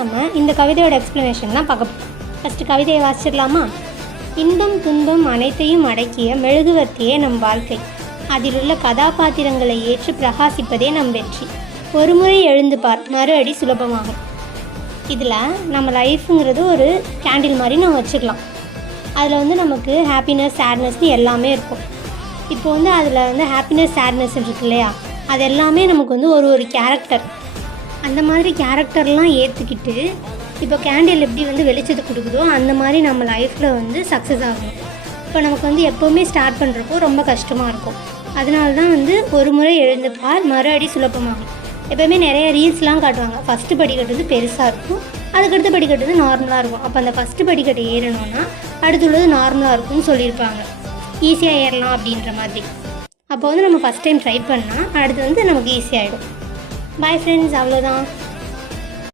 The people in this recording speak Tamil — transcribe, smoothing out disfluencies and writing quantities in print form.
நம்ம இந்த கவிதையோட எக்ஸ்ப்ளனேஷன் தான் பார்க்க போகிறோம். ஃபஸ்ட்டு கவிதையை வாசிச்சிடலாமா? இன்பம் துன்பம் அனைத்தையும் அடக்கிய மெழுகுவர்த்தியே நம் வாழ்க்கை. அதிலுள்ள கதாபாத்திரங்களை ஏற்று பிரகாசிப்பதே நம் வெற்றி. ஒருமுறை எழுந்து பார், மறு அடி சுலபமாகும். இதில் நம்ம லைஃப்புங்கிறது ஒரு கேண்டில் மாதிரி நம்ம வச்சுக்கலாம். அதில் நமக்கு ஹாப்பினஸ் சேட்னஸ்னு எல்லாமே இருக்கும். இப்போ அதில் ஹாப்பினஸ் சேட்னஸ் இருக்கு இல்லையா, அது எல்லாமே நமக்கு ஒரு கேரக்டர். அந்த மாதிரி கேரக்டர்லாம் ஏற்றுக்கிட்டு இப்போ கேண்டில் எப்படி வெளிச்சத்தை கொடுக்குதோ அந்த மாதிரி நம்ம லைஃப்பில் சக்ஸஸ் ஆகும். இப்போ நமக்கு எப்போவுமே ஸ்டார்ட் பண்ணுறப்போ ரொம்ப கஷ்டமாக இருக்கும். அதனால தான் ஒரு முறை எழுந்து பார், மறு அடி சுலபமாகும். எப்போவுமே நிறைய ரீல்ஸ்லாம் காட்டுவாங்க. ஃபஸ்ட்டு படிக்கட்டு பெருசாக இருக்கும், அதுக்கடுத்து படிக்கட்டு நார்மலாக இருக்கும். அப்போ அந்த ஃபஸ்ட்டு படிக்கட்டை ஏறணும்னா அடுத்துள்ளது நார்மலாக இருக்கும்னு சொல்லியிருப்பாங்க. ஈஸியாக ஏறலாம் அப்படின்ற மாதிரி. அப்போ நம்ம ஃபஸ்ட் டைம் ட்ரை பண்ணால் அடுத்து நமக்கு ஈஸியாகிடும். பாய் ஃப்ரெண்ட்ஸ், அவ்வளோதான்.